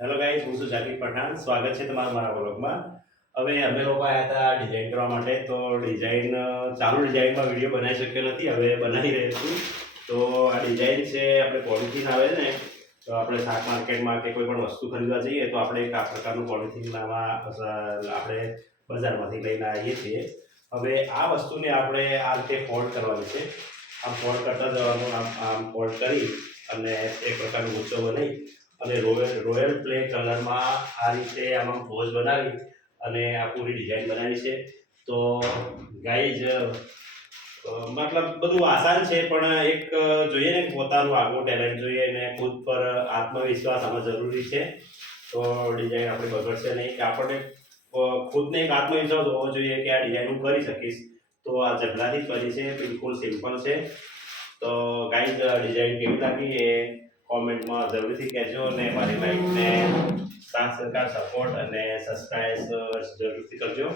Hello guys, હું છું જાકીર પઠાણ. સ્વાગત છે તમારું મારા વ્લોગમાં. હવે અમે લોકો આવ્યા હતા ડિઝાઇન કરવા માટે. તો ડિઝાઇન ચાલુ ડિઝાઇનમાં વિડીયો બનાવી શક્યો નથી, હવે બનાવી રહ્યો છું. તો આ ડિઝાઇન છે, આપણે પોલિથીન આવે છે ને, તો આપણે શાક માર્કેટમાં કે કોઈ પણ વસ્તુ ખરીદવા જઈએ તો આપણે એક આ પ્રકારનું પોલિથીન આપણે બજારમાંથી લઈને આવીએ છીએ. હવે આ વસ્તુને આપણે આ રીતે ફોલ્ડ કરવાની છે. આમ ફોલ્ડ કરતા જવાનું, આમ ફોલ્ડ કરી અને એક પ્રકારનો ગુચ્છો બનાવી અને રોયલ પ્લે કલરમાં આ રીતે આમાં પોઝ બનાવી અને આ પૂરી ડિઝાઇન બનાવી છે. તો ગાઈઝ, મતલબ બધું આસાન છે, પણ એક જોઈએ ને પોતાનું આગવું ટેલેન્ટ જોઈએ ને ખુદ પર આત્મવિશ્વાસ આમાં જરૂરી છે. તો ડિઝાઇન આપણી બગડશે નહીં, કે આપણને ખુદને એક આત્મવિશ્વાસ હોવો જોઈએ કે આ ડિઝાઇન હું કરી શકીશ. તો આ જબલાથી જ કરી છે, બિલકુલ સિમ્પલ છે. તો ગાઈઝ, ડિઝાઇન કેવી લાગી એ કોમેન્ટમાં જરૂરથી કહેજો અને મારી લાઈકને સાથ સહકાર સપોર્ટ અને સબસ્ક્રાઈબ જરૂરથી કરજો.